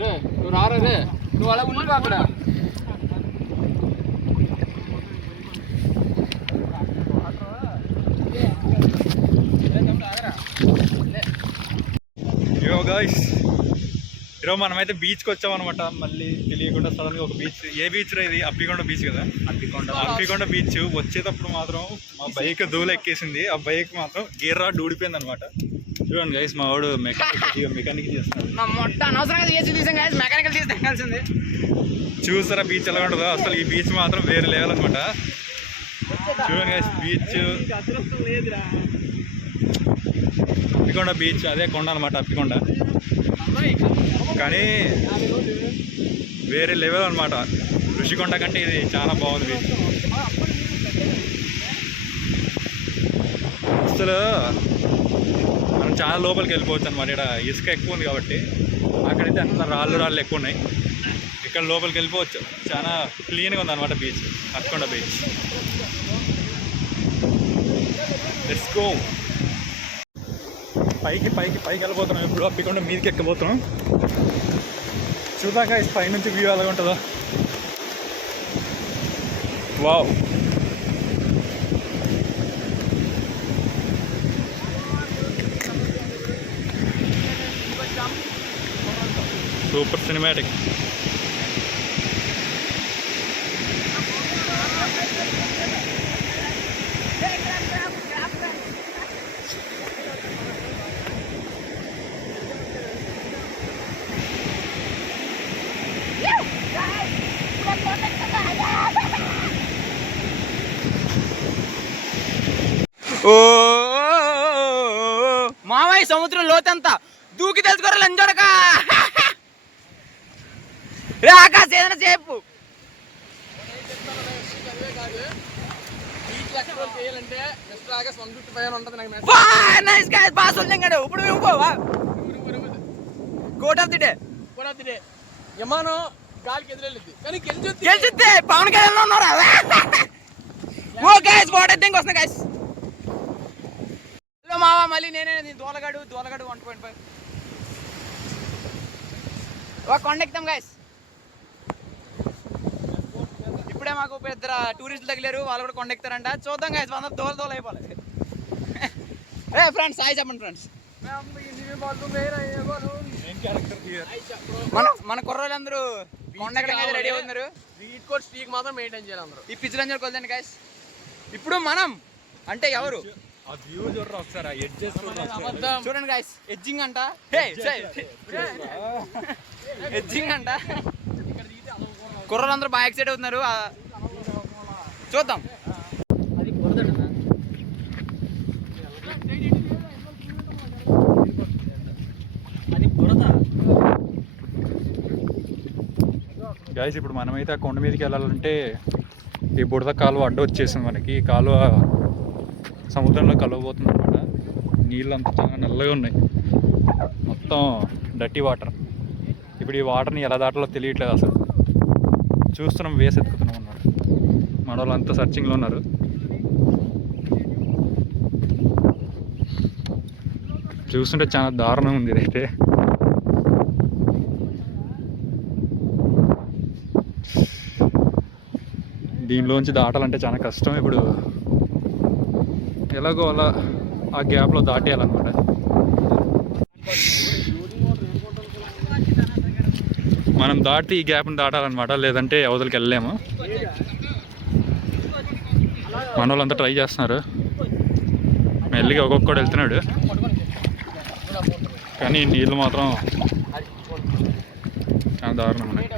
నువ్వు రారా రే, నువ్వు అలా ఉండి అక్కడ. ఈరోజు మనమైతే బీచ్కి వచ్చామన్నమాట. మళ్ళీ తెలియకుండా సడన్గా ఒక బీచ్. ఏ బీచ్ రా ఇది? అప్పికొండ బీచ్ కదా. అప్పికొండ బీచ్. వచ్చేటప్పుడు మాత్రం మా బైక్ దూలు ఎక్కేసింది. ఆ బైక్ మాత్రం గేర్ రాడ్ ఊడిపోయింది అనమాట. చూడండి గైస్, మా వాడు మెకానిక్ చేస్తున్నాడు. చూస్తారా బీచ్ ఎలా ఉంటుందో? అసలు ఈ బీచ్ మాత్రం వేరే లెవెల్ అనమాట. చూడండి గైస్, బీచ్ అప్పికొండ బీచ్, అదే కొండ అనమాట అప్పికొండ. కానీ వేరే లెవెల్ అనమాట. ఋషికొండ కంటే ఇది చాలా బాగుంది బీచ్. అసలు మనం చాలా లోపలికి వెళ్ళిపోవచ్చు అనమాట. ఇక్కడ ఇసుక ఎక్కువ ఉంది కాబట్టి, అక్కడైతే అంత రాళ్ళు ఎక్కువ ఉన్నాయి. ఇక్కడ లోపలికి వెళ్ళిపోవచ్చు. చాలా క్లీన్గా ఉంది అనమాట beach, Appikonda beach. Let's go. పైకి వెళ్ళిపోతున్నాం. ఇప్పుడు అప్పికొండ మీదకి ఎక్కబోతున్నాం. చూద్దాక పై నుంచి వ్యూ ఎలా ఉంటుందో. Wow, super cinematic. మామయ్య సముద్రం లోతంతా దూకి తెలుసుకోరా లంజోడక. ఆకాశ ఏదైనా సేపు కోట్ ఆఫ్ ది డే విమానం గాలికి ఎదురెళ్ళింది కానీ గెలిచిద్ది. పవన్ కళ్యాణ్ ఉన్నారా? ఓ గైస్, వాటర్ థింగ్ వస్తున్నా గైస్. హలో మావా, మళ్ళీ నేనే దోలగాడు 1.5 కొండెక్తాం గైస్. ఇప్పుడే మాకు ఇద్దరు టూరిస్టులు తగిలారు, వాళ్ళు కూడా కొండెక్తారంట. చూద్దాం గైస్, అందరూ దోల అయిపోవాలి. ఫ్రెండ్స్ హాయ్ చెప్పండి ఫ్రెండ్స్. మన కుర్రోళ్ళందరూ కొండెక్కడానికి రెడీ అవుతున్నారు. స్ట్రీక్ మాత్రం మెయింటైన్ చేయాలి అందరూ. ఈ పిచ్చి రంజాలు కొద్దండి గైస్. ఇప్పుడు మనం అంటే ఎవరు చూడండి గైస్, ఎడ్జింగ్ అంట. ఎడ్జింగ్ అంట. కుర్రోళ్ళందరూ బాగా ఎక్సైట్ అవుతున్నారు. చూద్దాం. గైస్, ఇప్పుడు మనమైతే ఆ కొండ మీదకి వెళ్ళాలంటే ఈ బురద కాలువ అడ్డు వచ్చేసింది మనకి. ఈ కాలువ సముద్రంలో కలవబోతుంది అనమాట. నీళ్ళు అంతా చాలా నల్లగా ఉన్నాయి, మొత్తం డర్టీ వాటర్. ఇప్పుడు ఈ వాటర్ని ఎలా దాటాలో తెలియట్లేదు అసలు. చూస్తున్నాం, వేసి ఎత్తుకుతున్నాం అన్నమాట. మన వాళ్ళు అంతా సర్చింగ్లో ఉన్నారు. చూస్తుంటే చాలా దారుణం ఉంది ఇదైతే. దీనిలోంచి దాటాలంటే చాలా కష్టం. ఇప్పుడు ఎలాగో అలా ఆ గ్యాప్లో దాటేయాలన్నమాట. మనం దాటి ఈ గ్యాప్ని దాటాలన్నమాట, లేదంటే అవతలకి వెళ్ళలేము. మన వాళ్ళంతా ట్రై చేస్తున్నారు, మెల్లిగా ఒక్కొక్కడు వెళ్తున్నాడు. కానీ నీళ్ళు మాత్రం చాలా దారుణం ఉన్నాయి.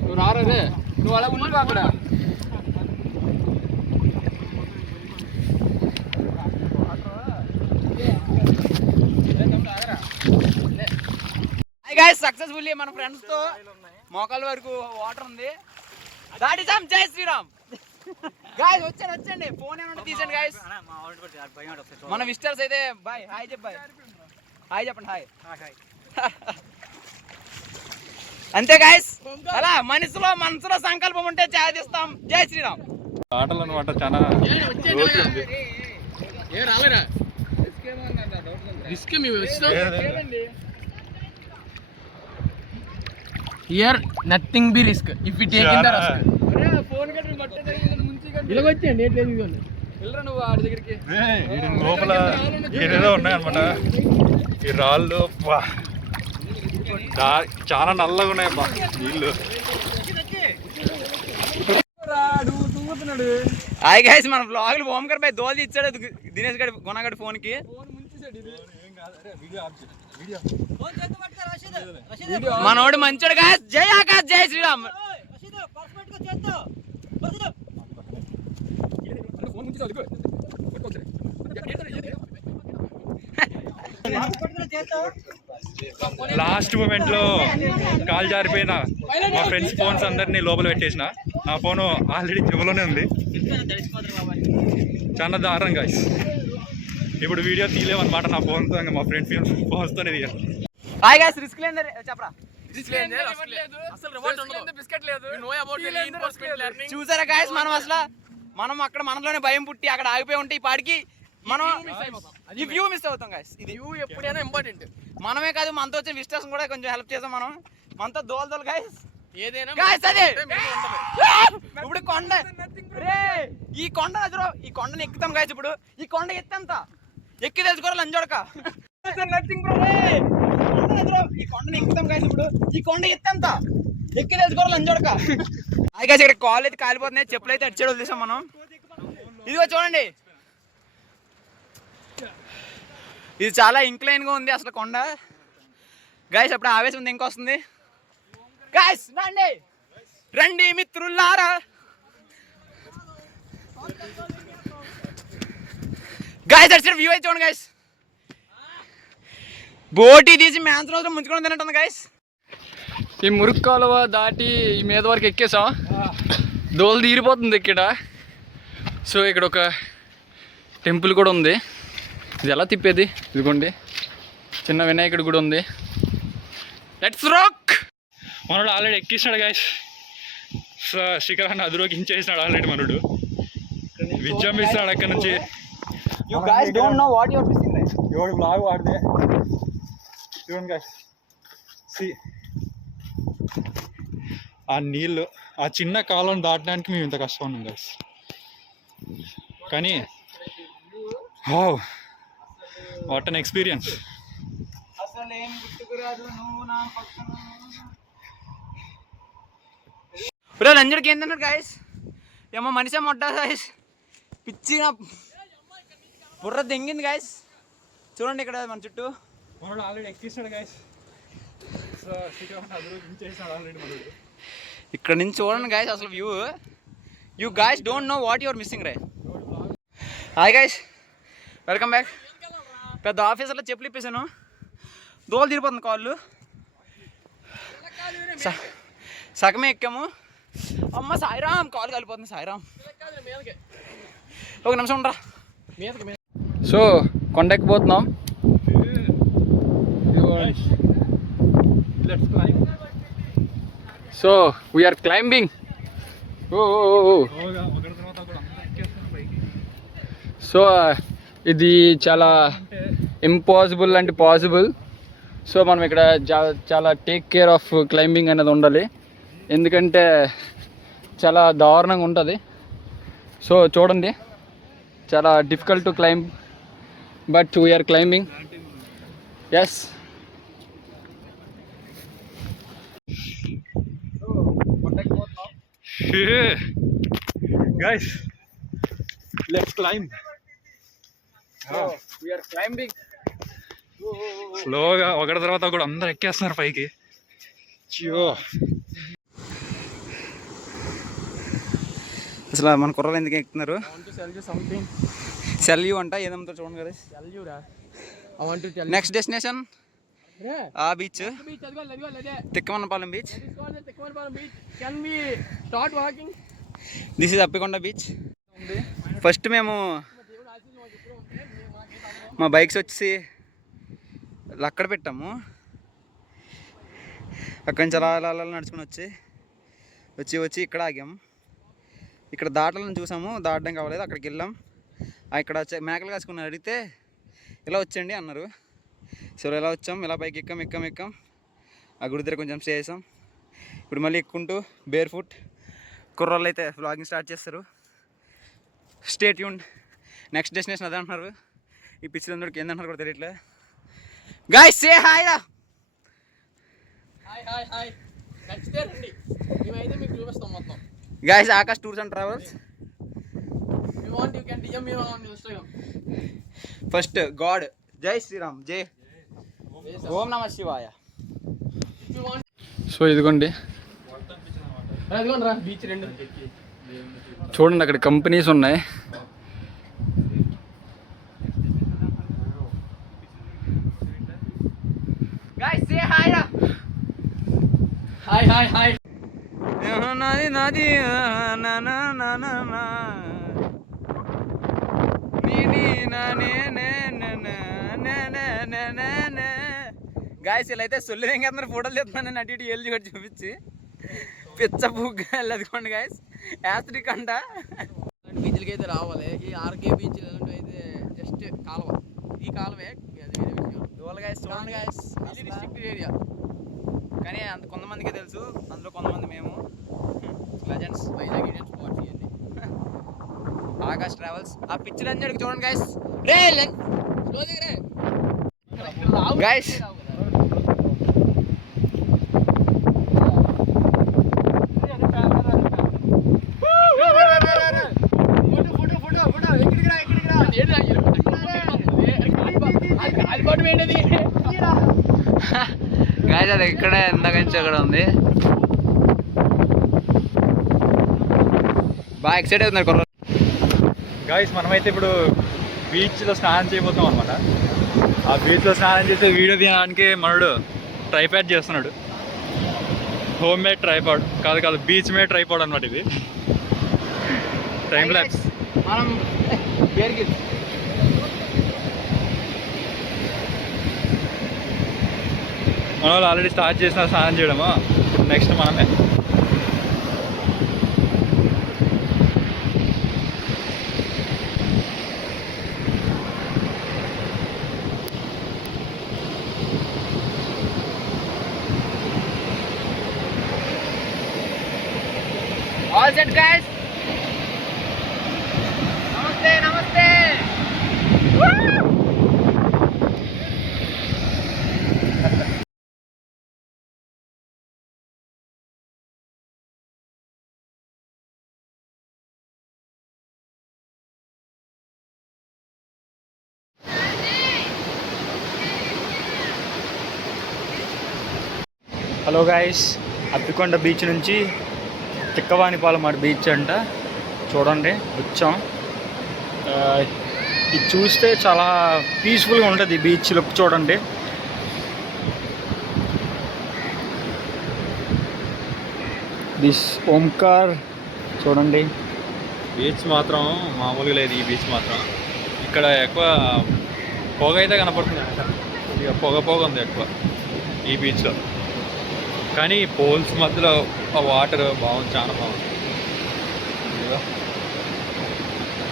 నువ్వు రారా రే, నువ్వు అలా ఉండి అక్కడ. సక్సెస్ఫుల్లీ మన ఫ్రెండ్స్ తో మోకాల వరకు వాటర్ ఉంది. దాటిసాం. జై శ్రీరామ్. గాయస్ వచ్చండి, ఫోన్ ఏమన్నా తీసండి గాయస్. మన విజిటర్స్ అయితే బాయ్ హాయ్ చెప్పండి. హాయ్ అంతే గాయస్, అలా మనసులో సంకల్పం ఉంటే సాధిస్తాం. జై శ్రీరామ్. ఆటలు అనమాట చాలా here nothing be risk if you take in the risk. లోపల ఏదేదో ఉన్నాయన్నమాట. ఈ రాళ్ళు చాలా నల్లగా ఉన్నాయి అబ్బా నీళ్ళు. హాయ్ గైస్, మన బ్లాగులు ఓంకర్ పై దోలు ఇచ్చాడు దినేష్ గడి గుణగడి ఫోన్ కి. మనోడు మంచోడు గాయస్. జై ఆకాష్, జై శ్రీరామ్. లాస్ట్ మూమెంట్ లో కాల్ జారిపోయిన మా ఫ్రెండ్స్ ఫోన్స్ అందరినీ లోపల పెట్టేసిన. నా ఫోన్ ఆల్రెడీ చెవులోనే ఉంది. చాలా దారుణం గాయస్. ఇప్పుడు వీడియో తీయలేమన్నమాట నా ఫోన్తో, మా ఫ్రెండ్ ఫోన్స్తోనే తీయాలి. హాయ్ గైస్, రిస్క్ లేదు చెప్పరా. చూసారా గాయస్, మనం అక్కడ మనలోనే భయం పుట్టి అక్కడ ఆగిపోయి ఉంటే ఈ పాడికి మనం ఈ వ్యూ మిస్ అవుతాం గాయస్. ఇది వ్యూ ఎప్పుడైనా ఇంపార్టెంట్. మనమే కాదు, మనతో వచ్చిన విజిటర్స్ కూడా కొంచెం హెల్ప్ చేసాం. మనతో దోలు గాయస్ ఏదైనా గాయస్. అదే ఇప్పుడు కొండ, ఈ కొండ నదిలో ఈ కొండని ఎక్కుతాం గాయస్. ఇప్పుడు ఈ కొండ ఎత్తంత ఎక్కి తెలుసుకోవాలి లంజోడక. ఈ కొండని ఎక్కుతాం గాయస్. ఇప్పుడు ఈ కొండ ఎత్తంత ఎక్కి తెలుసుకోవాలి లంజోడక. అది గాయస్, ఇక్కడ కాళ్ళు అయితే కాలిపోతున్నాయి, చెప్పులు అయితే అడిచాడు వదిలేసాం మనం. ఇదిగో చూడండి, ఇది చాలా ఇంక్లైన్ గా ఉంది అసలు కొండ గాయస్. అప్పుడు ఆవేశం ఉంది, ఇంకొస్తుంది గాయస్. రండి రండి మిత్రులారా. గాయస్ అడిచిన వ్యూ అయితే చూడండి గాయస్. బోటి తీసి మ్యాన్స్ రోజు ముంచుకొని తినట్టుంది గాయస్. ఈ మురుగు కాలువ దాటి ఈ మీద వరకు ఎక్కేసాం. దోలు తీరిపోతుంది ఇక్కడ. సో ఇక్కడ ఒక టెంపుల్ కూడా ఉంది. ఇది ఎలా తిప్పేది? ఇదిగోండి, చిన్న వినాయకుడి గుడి ఉంది. Let's rock. మనోడు ఆల్రెడీ ఎక్కిస్తాడు గాయస్. శిఖరాన్ని అధిరోగించేసినాడు ఆల్రెడీ. మనోడు విజృంభిస్తాడు అక్కడ నుంచి. You guys don't know what you are missing, right? ఎవడు బ్లాగ్ వాడితే చూడండి గాయస్. ఆ నీళ్ళు, ఆ చిన్న కాలం దాటడానికి మేము ఇంత కష్టం ఉన్నాం గాయస్. కానీ వాట్ అన్ ఎక్స్పీరియన్స్. ఇప్పుడు లంజడికి ఏంటన్నారు గాయస్, ఏమో మనిషి మొట్ట గాయస్, పిచ్చి బుర్ర దెంగింది గాయస్. చూడండి ఇక్కడ మన చుట్టూ. మనోడు ఆల్రెడీ ఎక్కిస్తాడు గాయస్. ఇక్కడ నుంచి చూడండి గాయస్ అసలు view. You guys don't know what your missing ray. Hi guys, welcome back. పెద్ద ఆఫీసర్లో చెప్పులు ఇప్పేసాను, దోలు తీరిపోతుంది కాళ్ళు. సగమే ఎక్కాము. అమ్మ సాయిరామ్, కాలు కాలిపోతుంది. సాయిరామ్, ఒక నిమిషం ఉండరా. సో కొండెక్కిపోతున్నాం. So we are climbing. సో ఇది చాలా ఇంపాసిబుల్ అంటే పాసిబుల్. సో మనం ఇక్కడ చాలా టేక్ కేర్ ఆఫ్ క్లైంబింగ్ అనేది ఉండాలి, ఎందుకంటే చాలా దారుణంగా ఉంటుంది. సో చూడండి, చాలా difficult to climb, but we're climbing. Yes, guys let's climb. We're climbing. స్లోగా ఒకటి తర్వాత కూడా అందరు ఎక్కేస్తున్నారు పైకి. అసలు మన కుర్రలు ఎందుకు ఎక్కుతున్నారు? సెల్ యూ అంట ఏదంతా చూడండి కదా. నెక్స్ట్ డెస్టినేషన్ ఆ beach, Thikkamannapalem beach. This is Appikonda beach. First మేము మా బైక్స్ వచ్చి అక్కడ పెట్టాము. అక్కడి నుంచి అలా నడుచుకుని వచ్చి ఇక్కడ ఆగాం. ఇక్కడ దాటాలని చూసాము, దాటడం కావలేదు. అక్కడికి వెళ్ళాం. ఇక్కడ మేకలు కాసుకుని అడిగితే ఇలా వచ్చండి అన్నారు. సో ఇలా వచ్చాం, ఇలా పైకి ఎక్కాం. ఆ గుడి దగ్గర కొంచెం స్టే చేసాం. ఇప్పుడు మళ్ళీ ఎక్కుంటూ బేర్ ఫుట్ కుర్రోళ్ళు అయితే వ్లాగింగ్ స్టార్ట్ చేస్తారు. Stay tuned. నెక్స్ట్ డెస్టినేషన్ అదే అంటున్నారు. ఈ పిచ్చిలందరికి ఏందంటారు కూడా తెలియట్లే. గాయ్స్ సే హాయ్ రా. హాయ్ నచ్చితే రండి, మేమైతే మీకు చూపిస్తాం మొత్తం. Guys Akash tours and travels. You can DM me on Instagram. First God జై శ్రీరామ్, జై ఓం నమ శివాయ. సో ఇదిగోండి రా బీచ్ 2 చూడండి, అక్కడ కంపెనీస్ ఉన్నాయి. గాయ్స్ సే హాయ్ రా. హాయ్ నాది గాయస్ ఇలా అయితే సొల్లు అందరూ ఫోటోలు తెస్తున్నాను అటు ఇటు ఏళ్ళు కూడా చూపించి పిచ్చ బుగ్గా వెళ్ళదుకోండి గాయస్. యాత్రిక్ అంట బీచ్లకి అయితే రావాలి. ఈ ఆర్కే బీచ్ అయితే జస్ట్ కాలువ, ఈ కాలువే, అది వేరే విషయం. గాయస్ చూడండి గాయస్, డిస్ట్రిక్ట్ ఏరియా కానీ అంత కొంతమందికే తెలుసు, అందులో కొంతమంది మేము లెజెండ్స్. వైజాగ్ ఇండియన్ స్పాట్స్ ఇవన్నీ. ఆకాష్ ట్రావెల్స్. ఆ పిక్చర్ అన్ని చూడండి గాయస్. రే గాయస్ గాయస్ అది ఇక్కడే ఎంతకంచి అక్కడ ఉంది. బాగా ఎక్సైట్ అవుతున్నారు కొర. గాయస్ మనమైతే ఇప్పుడు బీచ్లో స్నానం చేయబోతాం అనమాట. ఆ బీచ్లో స్నానం చేసి వీడియో తీయడానికి మనడు ట్రైపాడ్ చేస్తున్నాడు. హోమ్ మేడ్ ట్రైపాడ్ కాదు బీచ్ మేడ్ ట్రైపాడ్ అనమాట ఇది. Time lapse. మనం మన వాళ్ళు ఆల్రెడీ స్టార్ట్ చేసిన స్నానం చేయడమా. నెక్స్ట్ మనమే. All set guys. Namaste. Hello guys, Appikonda beach నుంచి తిక్కవానిపాలెం బీచ్ అంట. చూడండి వచ్చాం. ఇది చూస్తే చాలా పీస్ఫుల్గా ఉంటుంది బీచ్ లుక్. చూడండి దిస్ ఓంకార్. చూడండి బీచ్ మాత్రం మామూలుగా లేదు. ఈ బీచ్ మాత్రం ఇక్కడ ఎక్కువ పొగ అయితే కనపడుతుంది. ఇక పొగ ఉంది ఎక్కువ ఈ బీచ్లో. కానీ పోల్స్ మధ్యలో ఆ వాటర్ బాగుంది, చాలా బాగుంది.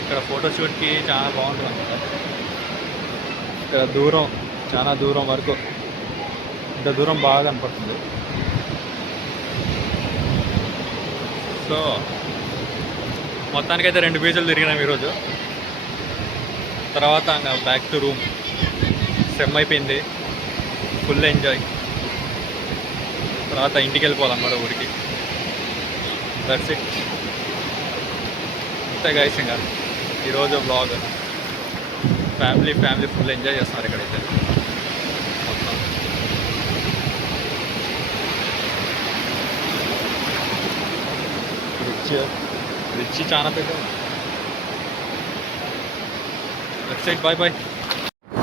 ఇక్కడ ఫోటోషూట్కి చాలా బాగుంటుంది అన్నమాట. ఇక్కడ దూరం, చాలా దూరం వరకు, ఇంత దూరం బాగా కనపడుతుంది. సో మొత్తానికైతే 2 బీచ్లు తిరిగినాం ఈరోజు. తర్వాత బ్యాక్ టు రూమ్. సెమ్ అయిపోయింది, ఫుల్ ఎంజాయ్. తర్వాత ఇంటికి వెళ్ళిపోవాలన్నమాట, ఊరికి. That's it. అంతే గైస్, ఇంకా ఈరోజు బ్లాగ్. ఫ్యామిలీ ఫుల్ ఎంజాయ్ చేస్తున్నారు ఇక్కడైతే మొత్తం. రిచ్ చాలా పెద్ద. That's it, boy boy.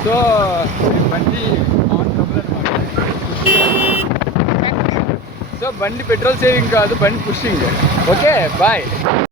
So బండి ఆన్ ట్రబుల్ అనమాట. సో బండి పెట్రోల్ సేవింగ్ కాదు, బండి పుషింగ్. Okay bye.